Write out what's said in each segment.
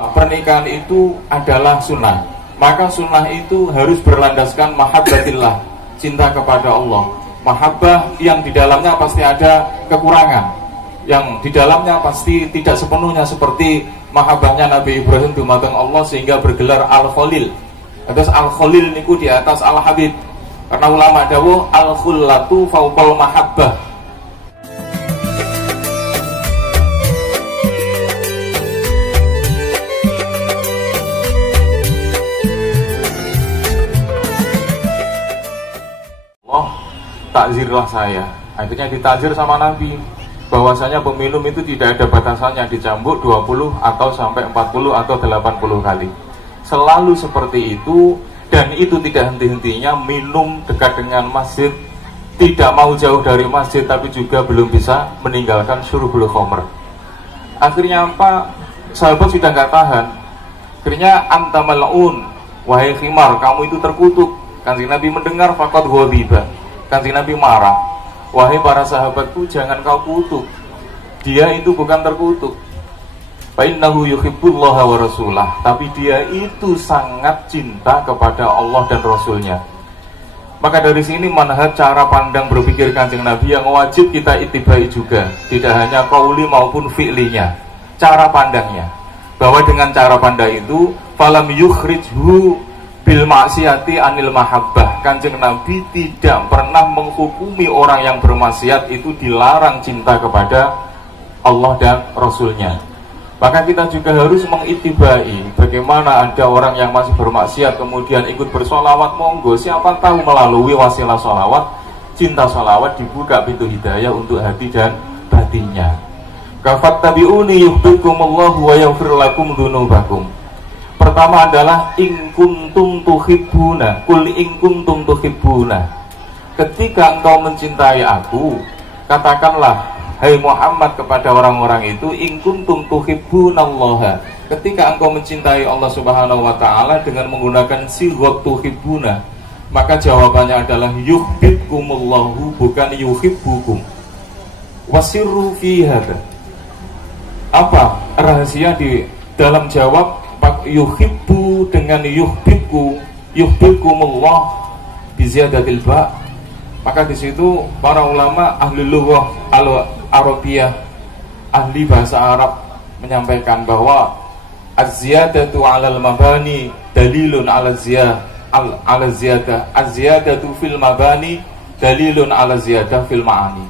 Pernikahan itu adalah sunnah, maka sunnah itu harus berlandaskan mahabbatillah, cinta kepada Allah. Mahabbah yang di dalamnya pasti ada kekurangan, yang di dalamnya pasti tidak sepenuhnya seperti mahabbahnya Nabi Ibrahim dumateng Allah sehingga bergelar Al-Khalil. Atas Al-Khalil niku di atas Al-Habib, karena ulama dawuh al-khullatu fauqal mahabbah. Takzirlah saya, akhirnya ditakzir sama Nabi bahwasanya peminum itu tidak ada batasannya, dicambuk 20 atau sampai 40 atau 80 kali, selalu seperti itu. Dan itu tidak henti-hentinya minum dekat dengan masjid, tidak mau jauh dari masjid, tapi juga belum bisa meninggalkan syurbul khamr. Akhirnya apa? Sahabat sudah nggak tahan, akhirnya anta mal'un, wahai khimar, kamu itu terkutuk. Kanjeng Nabi mendengar faqad ghadiba, Kanjeng Nabi marah, wahai para sahabatku, jangan kau kutuk, dia itu bukan terkutuk. Fa innahu yuhibbullaha wa rasulah, tapi dia itu sangat cinta kepada Allah dan Rasulnya. Maka dari sini manhaj cara pandang berpikir Kanjeng Nabi yang wajib kita ittibai juga, tidak hanya qauli maupun fi'linya, cara pandangnya, bahwa dengan cara pandang itu falam yukhrijhu bil maksiati anil mahabbah. Kanjeng Nabi tidak pernah menghukumi orang yang bermaksiat itu dilarang cinta kepada Allah dan Rasulnya. Maka kita juga harus mengitibai bagaimana ada orang yang masih bermaksiat kemudian ikut bersolawat, monggo, siapa tahu melalui wasilah solawat, cinta solawat dibuka pintu hidayah untuk hati dan batinnya. Kafattabi'uni yuhibbukumullahu wa yaghfir lakum dzunubakum. Pertama adalah in kuntum tuhibbuna, kul in kuntum tuhibbuna. Ketika engkau mencintai aku, katakanlah hai Muhammad kepada orang-orang itu, in kuntum tuhibbunallaha. Ketika engkau mencintai Allah Subhanahu wa taala dengan menggunakan sighat tuhibbuna, maka jawabannya adalah yuhibbukumullahu, bukan yuhibbukum. Wasirru fi hadza. Apa rahasia di dalam jawab yuhibbu dengan yuhibbu, yuhibbukumullah biziyadatil ba. Maka di situ para ulama ahli lughah al-arabiyah, ahli bahasa Arab menyampaikan bahwa az-ziyadatu 'alal mabani dalilun 'ala ziyadah, az-ziyadatu fil mabani dalilun 'ala ziyadah fil ma'ani.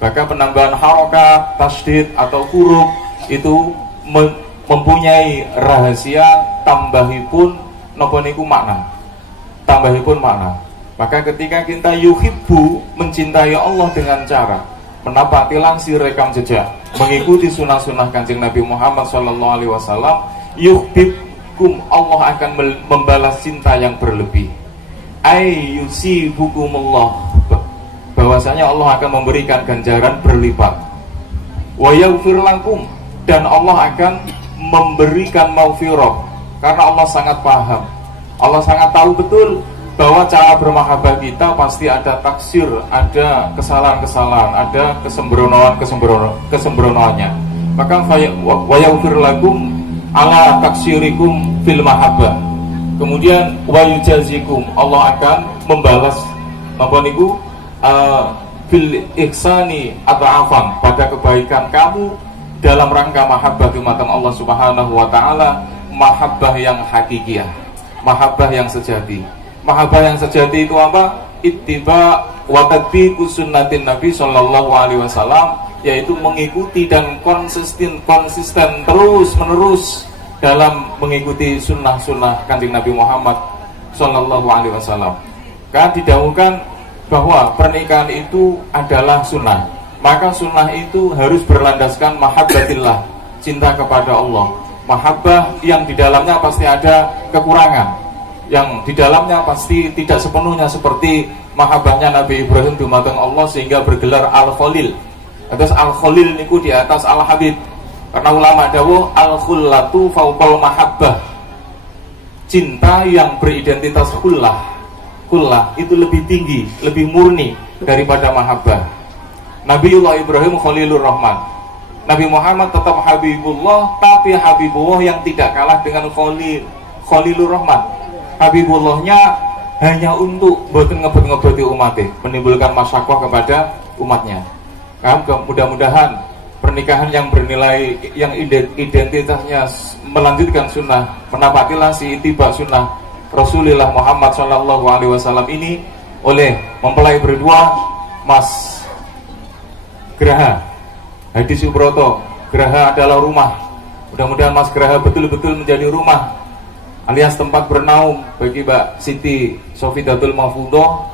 Maka penambahan harakat, tasydid atau huruf itu mempunyai rahasia tambahipun napa niku makna, tambahipun makna. Maka ketika kita yuhibbu, mencintai Allah dengan cara menapaki langsir rekam jejak, mengikuti sunnah-sunnah Kanjeng Nabi Muhammad SAW, yuhibbukum, Allah akan membalas cinta yang berlebih. Ay yusibukumullah, bahwasanya Allah akan memberikan ganjaran berlipat. Wa yaghfir lakum, dan Allah akan memberikan maghfirah, karena Allah sangat paham, Allah sangat tahu betul bahwa cara bermahabbah kita pasti ada taksir, ada kesalahan-kesalahan, ada kesembronoannya. Maka wa yaghfir lakum ala taksirikum fil mahabbah. Kemudian wa yujazikum, Allah akan membalas apa niku fil ihsani ata'afan, pada kebaikan kamu dalam rangka mahabbah dumateng Allah Subhanahu wa taala, mahabbah yang hakikiyah, mahabbah yang sejati. Mahabbah yang sejati itu apa? Ittiba wa tatbiqu sunnatin Nabi sallallahu alaihi wasallam, yaitu mengikuti dan konsisten terus menerus dalam mengikuti sunnah-sunnah Kanjeng Nabi Muhammad sallallahu alaihi wasallam. Kan didahulukan bahwa pernikahan itu adalah sunnah, maka sunnah itu harus berlandaskan mahabbatillah, cinta kepada Allah. Mahabbah yang di dalamnya pasti ada kekurangan, yang di dalamnya pasti tidak sepenuhnya seperti mahabbahnya Nabi Ibrahim dumateng Allah sehingga bergelar Al-Khalil. Atas Al-Khalil niku di atas Al-Habib, karena ulama dawuh al-khullatu fauqal mahabbah. Cinta yang beridentitas khullah itu lebih tinggi, lebih murni daripada mahabbah. Nabiullah Ibrahim Khalilur Rahman, Nabi Muhammad tetap Habibullah, tapi Habibullah yang tidak kalah dengan Khalilur Rahman. Habibullahnya hanya untuk boten ngebut-ngebuti umatnya, menimbulkan masyakoh kepada umatnya. Kan mudah-mudahan pernikahan yang bernilai, yang identitasnya melanjutkan sunnah, menapatilah si itibak sunnah Rasulullah Muhammad SAW ini oleh mempelai berdua Mas Graha Hadi Subroto. Graha adalah rumah. Mudah-mudahan Mas Graha betul-betul menjadi rumah alias tempat bernaung bagi Mbak Siti Sofidatul Mahfudhoh,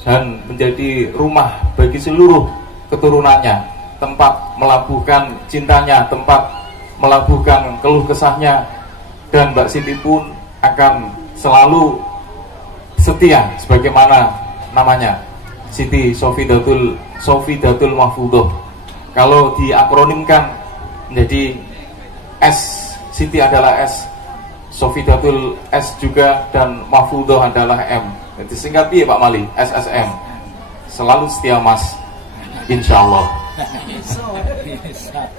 dan menjadi rumah bagi seluruh keturunannya, tempat melabuhkan cintanya, tempat melabuhkan keluh kesahnya. Dan Mbak Siti pun akan selalu setia sebagaimana namanya, Siti Sofidatul Mahfudhoh. Kalau diakronimkan menjadi S, Siti adalah S, Sofidatul S juga, dan Mahfudhoh adalah M. Jadi singkat ya Pak Mali, SSM. Selalu setia Mas, insya Allah.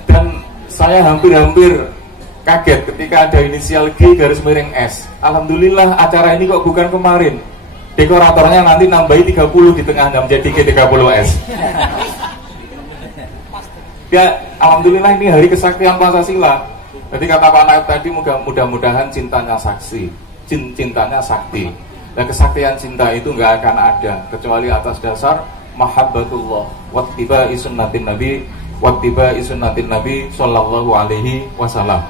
Dan saya hampir kaget ketika ada inisial G garis miring S. Alhamdulillah acara ini kok bukan kemarin. Dekoratornya nanti nambahi 30 di tengahnya menjadi G30S. Ya, alhamdulillah ini hari kesaktian Pancasila. Jadi kata Pak Naib tadi, mudah-mudahan cintanya cintanya sakti. Dan kesaktian cinta itu nggak akan ada kecuali atas dasar mahabbatullah wattiba'i sunnatin Nabi sallallahu alaihi wasallam.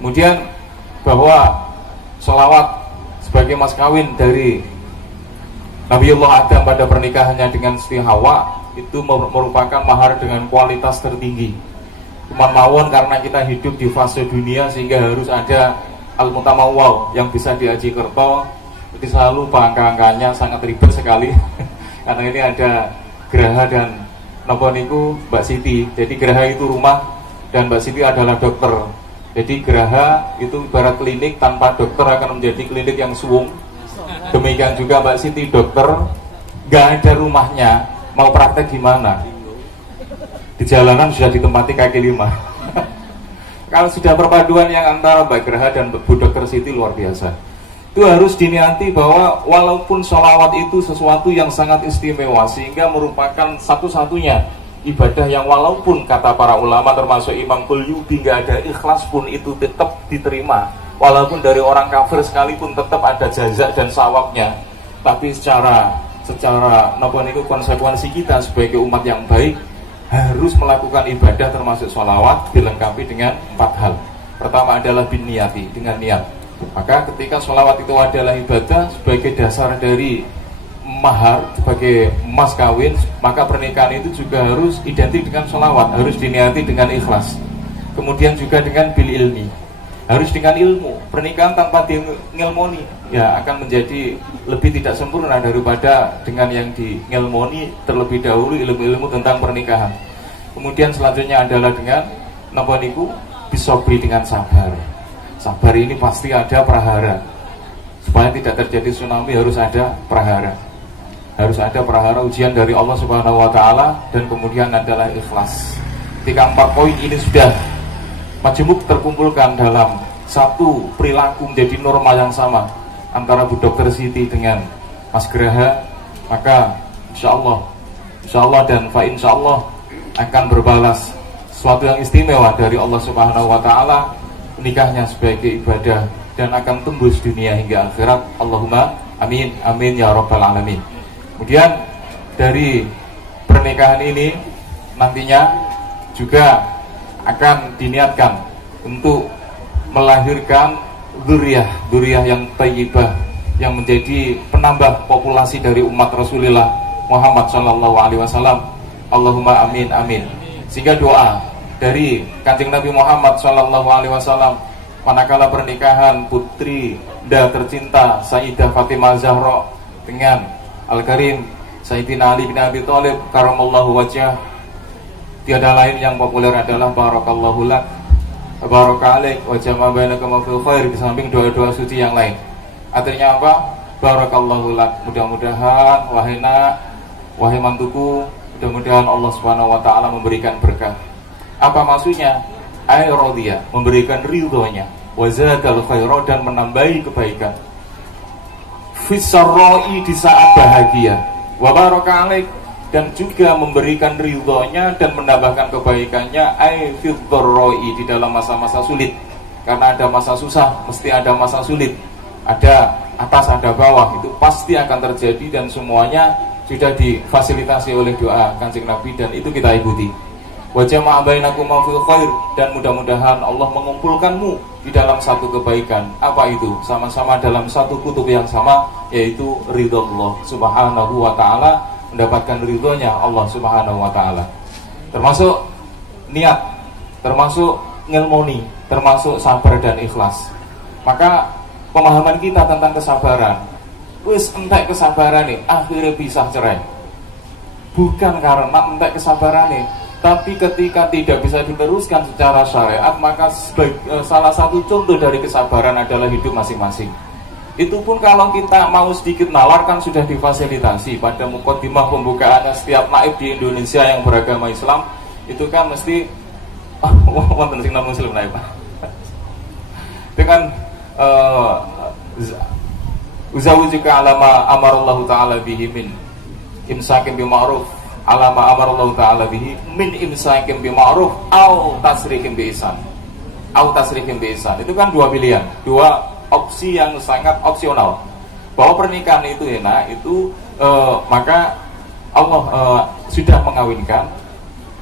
Kemudian bahwa sholawat sebagai mas kawin dari Nabiullah Adam pada pernikahannya dengan Siti Hawa itu merupakan mahar dengan kualitas tertinggi. Cuma mawon karena kita hidup di fase dunia sehingga harus ada al-mutamawwal yang bisa diaji kerto. Jadi selalu angka-angkanya sangat ribet sekali karena ini ada Graha dan napa niku Mbak Siti. Jadi Graha itu rumah dan Mbak Siti adalah dokter. Jadi Graha itu ibarat klinik, tanpa dokter akan menjadi klinik yang suwung. Demikian juga Mbak Siti dokter, gak ada rumahnya, mau praktek gimana? Di jalanan sudah ditempati kaki lima. Kalau sudah perpaduan yang antara Mbak Graha dan Bu Dokter Siti luar biasa. Itu harus diniati bahwa walaupun sholawat itu sesuatu yang sangat istimewa, sehingga merupakan satu-satunya ibadah yang walaupun kata para ulama termasuk Imam Qulyubi nggak ada ikhlas pun itu tetap diterima. Walaupun dari orang kafir sekalipun tetap ada jazak dan sawabnya. Tapi secara konsekuensi kita sebagai umat yang baik harus melakukan ibadah termasuk sholawat dilengkapi dengan 4 hal. Pertama adalah bin niyati, dengan niat. Maka ketika sholawat itu adalah ibadah sebagai dasar dari mahar, sebagai mas kawin, maka pernikahan itu juga harus identik dengan sholawat, harus diniati dengan ikhlas. Kemudian juga dengan bil ilmi, harus dengan ilmu. Pernikahan tanpa ngilmoni ya akan menjadi lebih tidak sempurna daripada dengan yang ngilmoni terlebih dahulu ilmu-ilmu tentang pernikahan. Kemudian selanjutnya adalah dengan napa niku bisobri, dengan sabar. Sabar ini pasti ada prahara. Supaya tidak terjadi tsunami harus ada prahara. Harus ada prahara ujian dari Allah Subhanahu wa taala, dan kemudian adalah ikhlas. Ketika 4 poin ini sudah majemuk terkumpulkan dalam satu perilaku menjadi norma yang sama antara Bu Dokter Siti dengan Mas Graha, maka insya Allah dan fa insya Allah akan berbalas sesuatu yang istimewa dari Allah Subhanahu wa taala, nikahnya sebagai ibadah, dan akan tembus dunia hingga akhirat. Allahumma amin amin ya rabbal alamin. Kemudian dari pernikahan ini nantinya juga akan diniatkan untuk melahirkan dzurriyyah yang thayyibah, yang menjadi penambah populasi dari umat Rasulullah Muhammad SAW. Allahumma amin amin. Sehingga doa dari Kanjeng Nabi Muhammad SAW manakala pernikahan putri tercinta Sayyidah Fatimah Zahra dengan Al-Karim Sayyidina Ali bin Abi Thalib karamallahu wajhah, tiada lain yang populer adalah barakallahu lak, baraka alaik, wa jama'a bainakum fil khair, di samping doa-doa suci yang lain. Artinya apa? Barakallahu lak, mudah-mudahan wahai nak, wahai mantuku, mudah-mudahan Allah Subhanahu wa taala memberikan berkah. Apa maksudnya? Ay radiya, memberikan ridhonya, wa zadal khaira, dan menambahi kebaikan. Fisarroi, di saat bahagia, wa baraka alaik, dan juga memberikan ridhonya dan menambahkan kebaikannya, ay fiddarroi, di dalam masa-masa sulit. Karena ada masa susah, mesti ada masa sulit. Ada atas, ada bawah, itu pasti akan terjadi, dan semuanya sudah difasilitasi oleh doa Kanjeng Nabi, dan itu kita ikuti. Wa jama'a bainakum fil khair, dan mudah-mudahan Allah mengumpulkanmu di dalam satu kebaikan. Apa itu? Sama-sama dalam satu kutub yang sama, yaitu ridho Allah Subhanahu wa ta'ala, mendapatkan ridhonya Allah Subhanahu wa ta'ala. Termasuk niat, termasuk ngilmoni, termasuk sabar dan ikhlas. Maka pemahaman kita tentang kesabaran, wis entek kesabaran nih, akhirnya bisa cerai. Bukan karena entek kesabaran nih, tapi ketika tidak bisa diteruskan secara syariat, maka salah satu contoh dari kesabaran adalah hidup masing-masing. Itu pun kalau kita mau sedikit nalar, kan sudah difasilitasi pada mukadimah pembukaannya setiap naib di Indonesia yang beragama Islam. Itu kan mesti wonten sing muslim naib. Itu kan uzawujuka alama amarallahu ta'ala bihi min imsakin bima'ruf, alama amarallahu ta'ala bihi min imsakin bima'ruf au tasrihin biihsan. Au tasrihin biihsan. Itu kan dua pilihan, dua opsi yang sangat opsional. Bahwa pernikahan itu enak, itu maka Allah sudah mengawinkan,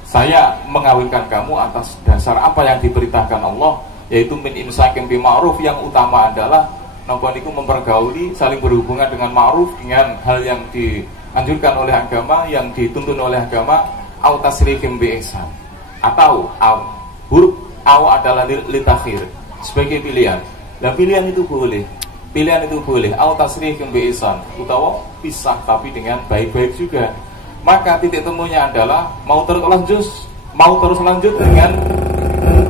saya mengawinkan kamu atas dasar apa yang diperintahkan Allah, yaitu min imsakin bima'ruf, yang utama adalah napa niku mempergauli, saling berhubungan dengan ma'ruf, dengan hal yang dianjurkan oleh agama, yang dituntun oleh agama, au tasrihim bi ihsan. Atau huruf au adalah litakhir, sebagai pilihan. Dan pilihan itu boleh. Pilihan itu boleh au tasrihim bi ihsan, utawa pisah tapi dengan baik-baik juga. Maka titik temunya adalah mau terus lanjut dengan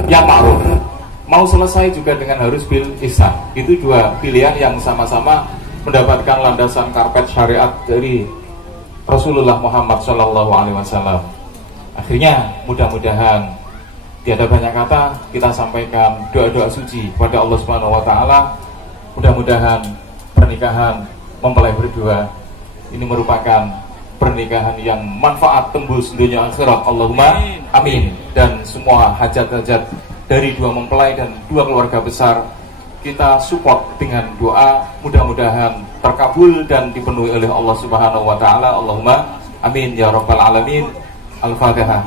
yang ma'ruf, mau selesai juga dengan harus bil ihsan. Itu dua pilihan yang sama-sama mendapatkan landasan karpet syariat dari Rasulullah Muhammad SAW. Akhirnya mudah-mudahan tiada banyak kata, kita sampaikan doa-doa suci pada Allah Subhanahu wa ta'ala. Mudah-mudahan pernikahan mempelai berdua ini merupakan pernikahan yang manfaat tembus dunia akhirat. Allahumma amin. Dan semua hajat-hajat dari dua mempelai dan dua keluarga besar kita support dengan doa, mudah-mudahan terkabul dan dipenuhi oleh Allah Subhanahu wa ta'ala. Allahumma amin ya rabbal alamin. Al-Fatihah.